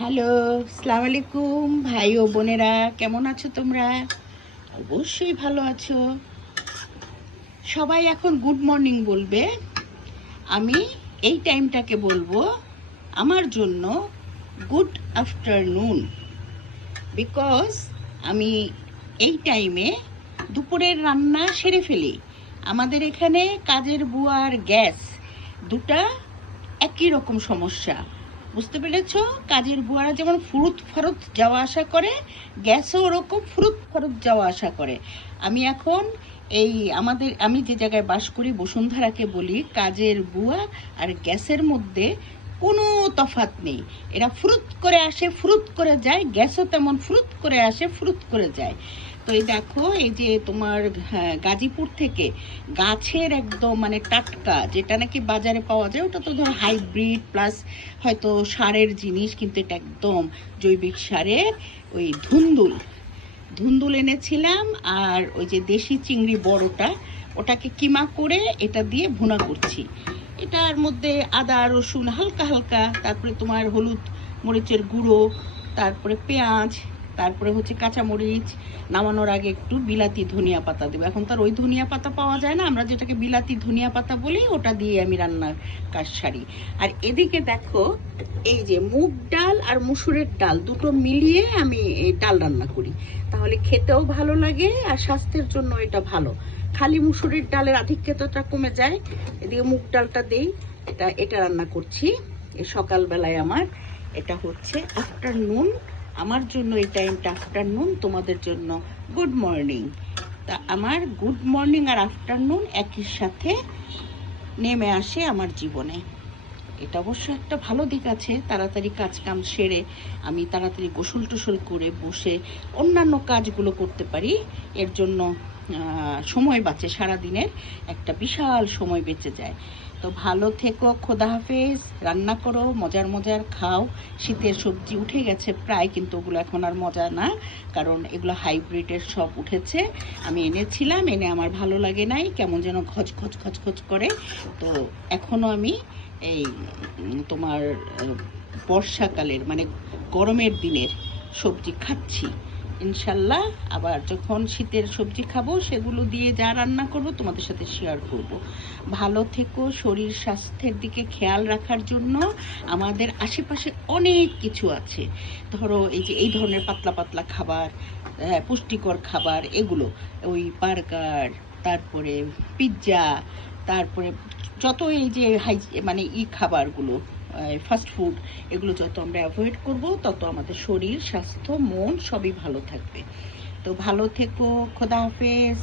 Hello, আসসালামু আলাইকুম ভাই ও বোনেরা, কেমন আছো তোমরা? অবশ্যই ভালো আছো। সবাই এখন গুড মর্নিং বলবে, আমি এই টাইমটাকে বলবো আমার জন্য গুড আফটারনুন। বিকজ আমি এই টাইমে দুপুরের রান্না সেরে ফেলি। আমাদের এখানে কাজের বুয়ার গ্যাস দুটা একই রকম সমস্যা, বুঝতে পেরেছো? কাজের বুয়ারা যেমন ফুরুত ফারুত যাওয়া আসা করে, গ্যাসও ওরকম ফুরুত ফারুত যাওয়া আসা করে। আমি এখন আমি যে জায়গায় বাস করি বসুন্ধরাকে বলি কাজের বুয়া আর গ্যাসের মধ্যে কোনো তফাৎ নেই। এরা ফুরুত করে আসে, ফুরুত করে যায়, গ্যাসও তেমন ফুরুত করে আসে, ফুরুত করে যায়। তো এই দেখো, এই যে তোমার গাজীপুর থেকে গাছের একদম মানে টাটকা যেটা নাকি বাজারে পাওয়া যায়, ওটা তো ধর হাইব্রিড প্লাস হয়তো সারের জিনিস, কিন্তু এটা একদম জৈবিক সারের ওই ধুন্দুল ধুন্দুল এনেছিলাম। আর ওই যে দেশি চিংড়ি বড়টা, ওটাকে কিমা করে এটা দিয়ে ভুনা করছি। এটার মধ্যে আদা রসুন হালকা হালকা, তারপরে তোমার হলুদ মরিচের গুঁড়ো, তারপরে পেঁয়াজ, তারপরে হচ্ছে কাঁচামরিচ, নামানোর আগে একটু বিলাতি ধনিয়া পাতা দেবো। এখন তার ওই ধনিয়া পাতা পাওয়া যায় না, আমরা যেটাকে বিলাতি ধনিয়া পাতা বলি, ওটা দিয়ে আমি রান্নার কাজ সারি। আর এদিকে দেখো, এই যে মুগ ডাল আর মুসুরের ডাল দুটো মিলিয়ে আমি এই ডাল রান্না করি, তাহলে খেতেও ভালো লাগে আর স্বাস্থ্যের জন্য এটা ভালো। খালি মুসুরির ডালের আধিক্যতাটা কমে যায়। এদিকে মুগ ডালটা দেই, এটা রান্না করছি এই সকালবেলায়। আমার এটা হচ্ছে আফটারনুন, আমার জন্য এই টাইমটা আফটারনুন, তোমাদের জন্য গুড মর্নিং। তা আমার গুড মর্নিং আর আফটারনুন একই সাথে নেমে আসে আমার জীবনে। এটা অবশ্য একটা ভালো দিক আছে, তাড়াতাড়ি কাজ কাম সেরে আমি তাড়াতাড়ি গোসল টোসল করে বসে অন্যান্য কাজগুলো করতে পারি। এর জন্য সময় বাঁচে, সারাদিনের একটা বিশাল সময় বেঁচে যায়। তো ভালো থেকো, খোদা হাফেজ। রান্না করো, মজার মজার খাও। শীতের সবজি উঠে গেছে প্রায়, কিন্তু ওগুলো এখন আর মজা না, কারণ এগুলো হাইব্রিডের সব উঠেছে। আমি এনেছিলাম, এনে আমার ভালো লাগে নাই, কেমন যেন খচ খচ খচ খচ করে। তো এখনও আমি এই তোমার বর্ষাকালের মানে গরমের দিনের সবজি খাচ্ছি। ইনশাল্লাহ আবার যখন শীতের সবজি খাবো সেগুলো দিয়ে যা রান্না করব তোমাদের সাথে শেয়ার করব। ভালো থেকো, শরীর স্বাস্থ্যের দিকে খেয়াল রাখার জন্য আমাদের আশেপাশে অনেক কিছু আছে। ধরো এই যে এই ধরনের পাতলা পাতলা খাবার, পুষ্টিকর খাবার, এগুলো ওই বার্গার, তারপরে পিৎজা, তারপরে যত এই যে মানে খাবারগুলো ফাস্ট ফুড, এগুলো যত আমরা অ্যাভয়েড করব তত আমাদের শরীর স্বাস্থ্য মন সবই ভালো থাকবে। তো ভালো থেকো, খোদা হাফেজ।